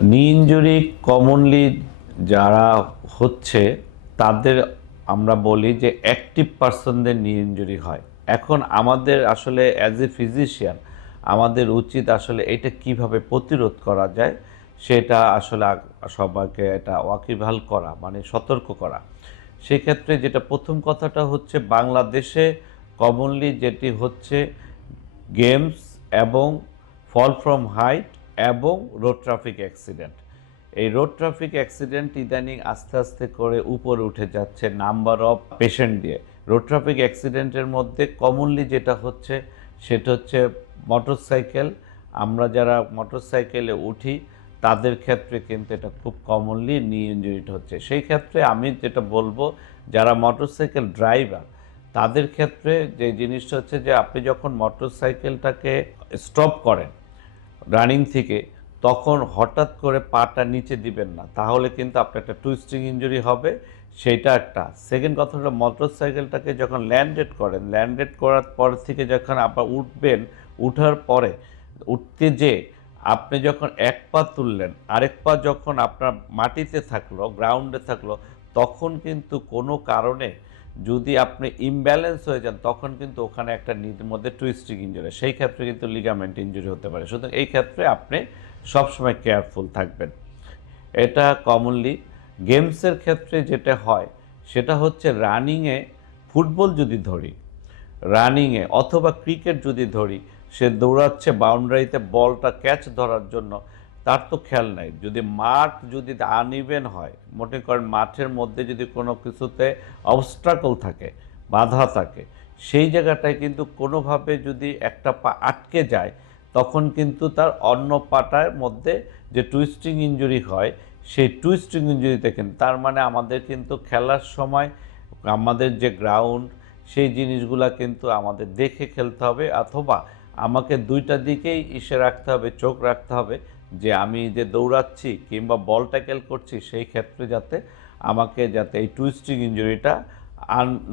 নি injury commonly যারা হচ্ছে তাদের আমরা বলি যে অ্যাক্টিভ পার্সনদের নি ইনজুরি হয়। এখন আমাদের আসলে অ্যাজ এ ফিজিশিয়ান আমাদের উচিত আসলে এটা কিভাবে প্রতিরোধ করা যায় সেটা আসলে সবাইকে এটা ওয়াকিবহাল করা, মানে সতর্ক করা। সেক্ষেত্রে যেটা প্রথম কথাটা হচ্ছে, বাংলাদেশে কমনলি যেটি হচ্ছে গেমস এবং ফল ফ্রম হাইট এবং রোড ট্রাফিক অ্যাক্সিডেন্ট। এই রোড ট্রাফিক অ্যাক্সিডেন্ট ইদানিং আস্তে আস্তে করে উপরে উঠে যাচ্ছে নাম্বার অফ পেশেন্ট দিয়ে। রোড ট্রাফিক অ্যাক্সিডেন্টের মধ্যে কমনলি যেটা হচ্ছে সেটা হচ্ছে মোটরসাইকেল। আমরা যারা মোটরসাইকেলে উঠি তাদের ক্ষেত্রে কিন্তু এটা খুব কমনলি নি ইনজুরিটা হচ্ছে। সেই ক্ষেত্রে আমি যেটা বলবো, যারা মোটরসাইকেল ড্রাইভার তাদের ক্ষেত্রে যে জিনিসটা হচ্ছে যে আপনি যখন মোটরসাইকেলটাকে স্টপ করেন রানিং থেকে, তখন হঠাৎ করে পাটা নিচে দিবেন না, তাহলে কিন্তু আপনার একটা টুইস্টিং ইনজুরি হবে। সেইটা একটা। সেকেন্ড কথা হলো, মোটরসাইকেলটাকে যখন ল্যান্ডেড করেন, ল্যান্ডেড করার পর থেকে যখন আপনার উঠবেন, উঠার পরে উঠতে যে আপনি যখন এক পা তুললেন, আরেক পা যখন আপনার মাটিতে থাকলো, গ্রাউন্ডে থাকলো, তখন কিন্তু কোনো কারণে যদি আপনি ইমব্যালেন্স হয়ে যান, তখন কিন্তু ওখানে একটা নির মধ্যে টুইস্টিং ইনজুরি, সেই ক্ষেত্রে কিন্তু লিগামেন্ট ইনজুরি হতে পারে। সুতরাং এই ক্ষেত্রে আপনি সবসময় কেয়ারফুল থাকবেন। এটা কমনলি। গেমসের ক্ষেত্রে যেটা হয় সেটা হচ্ছে রানিংয়ে, ফুটবল যদি ধরি, রানিংয়ে অথবা ক্রিকেট যদি ধরি, সে দৌড়াচ্ছে বাউন্ডারিতে বলটা ক্যাচ ধরার জন্য, তার তো খেয়াল নাই। যদি মাঠ যদি আনইভেন হয়, মনে করেন মাঠের মধ্যে যদি কোনো কিছুতে অবস্ট্রাকল থাকে, বাধা থাকে, সেই জায়গাটায় কিন্তু কোনোভাবে যদি একটা পা আটকে যায়, তখন কিন্তু তার অন্য পাটার মধ্যে যে টুইস্টিং ইনজুরি হয়, সেই টুইস্টিং ইনজুরিতে কিন্তু তার মানে আমাদের কিন্তু খেলার সময় আমাদের যে গ্রাউন্ড, সেই জিনিসগুলা কিন্তু আমাদের দেখে খেলতে হবে, অথবা আমাকে দুইটা দিকেই ইসে রাখতে হবে, চোখ রাখতে হবে, যে আমি যে দৌড়াচ্ছি কিংবা বল ট্যাকেল করছি, সেই ক্ষেত্রে যাতে আমাকে যাতে এই টুইস্টিং ইনজুরিটা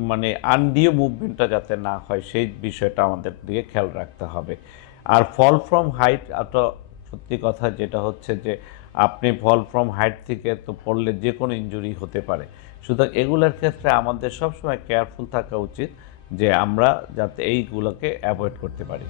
মানে আনডিউ মুভমেন্টটা যাতে না হয়, সেই বিষয়টা আমাদের দিকে খেয়াল রাখতে হবে। আর ফল ফ্রম হাইট, একটা সত্যি কথা যেটা হচ্ছে যে আপনি ফল ফ্রম হাইট থেকে তো পড়লে যে কোনো ইনজুরি হতে পারে। সুতরাং এগুলোর ক্ষেত্রে আমাদের সবসময় কেয়ারফুল থাকা উচিত, যে আমরা যাতে এইগুলোকে অ্যাভয়েড করতে পারি।